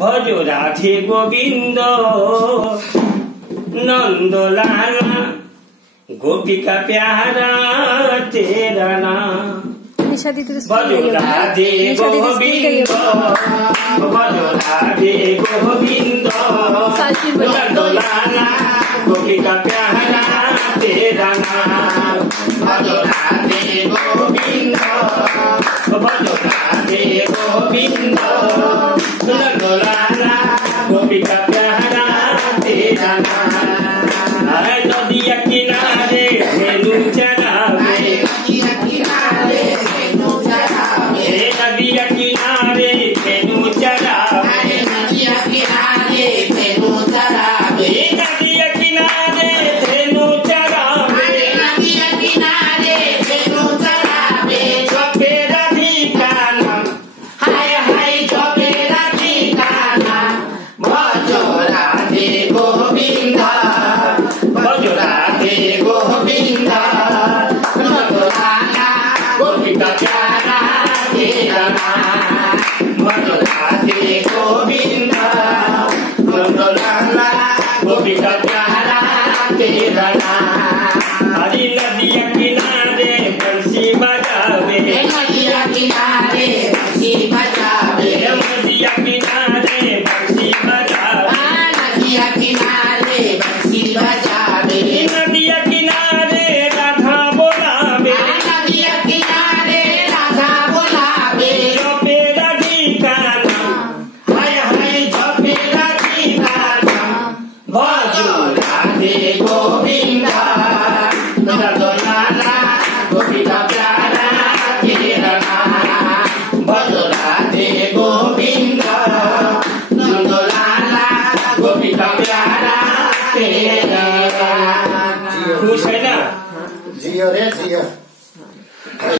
भजो राधे गोविंद नंदलाला गोपिका प्यारा तेरा नाम। भजो राधे गोविंद भजो राधे गोविंद नंदलाला गोपिका प्यारा तेरा नाम। भजो राधे गोविंद भजो राधे गोविंद नंदलाला गोपिका प्यारा तेरा नाम। नदिया किनारे धेनु चरावे, नदिया किनारे धेनु चरावे, नदिया किनारे धेनु चरावे, नदिया किनारे धेनु चरावे, नदिया किनारे धेनु चरावे, नदिया किनारे धेनु चरावे। जपे राधिका नाम हाय हाय जपे राधिका नाम। भजो राधे गोविंद भजो राधे गोविंद नंदलाला गोपिका प्यारा तेरा नाम। भजो राधे गोविंद नंदलाला गोपिका प्यारा तेरा नाम। हरी नदिया किनारे बंसी बजावे, नदिया किनारे बंसी बजावे, नदिया किनारे बंसी बजावे, नदिया किनारे बंसी बजावे, नदिया किनारे राधा बोलावे, नदिया किनारे राधा बोलावे। जपे राधिका नाम हाय हाय जपे राधिका नाम। भजो राधे गोविंद नंदलाला गोपिका प्यारा तेरा नाम। भजो राधे गोविंद नंदलाला गोपिका प्यारा तेरा नाम। खुश है ना? जियो रे जियो।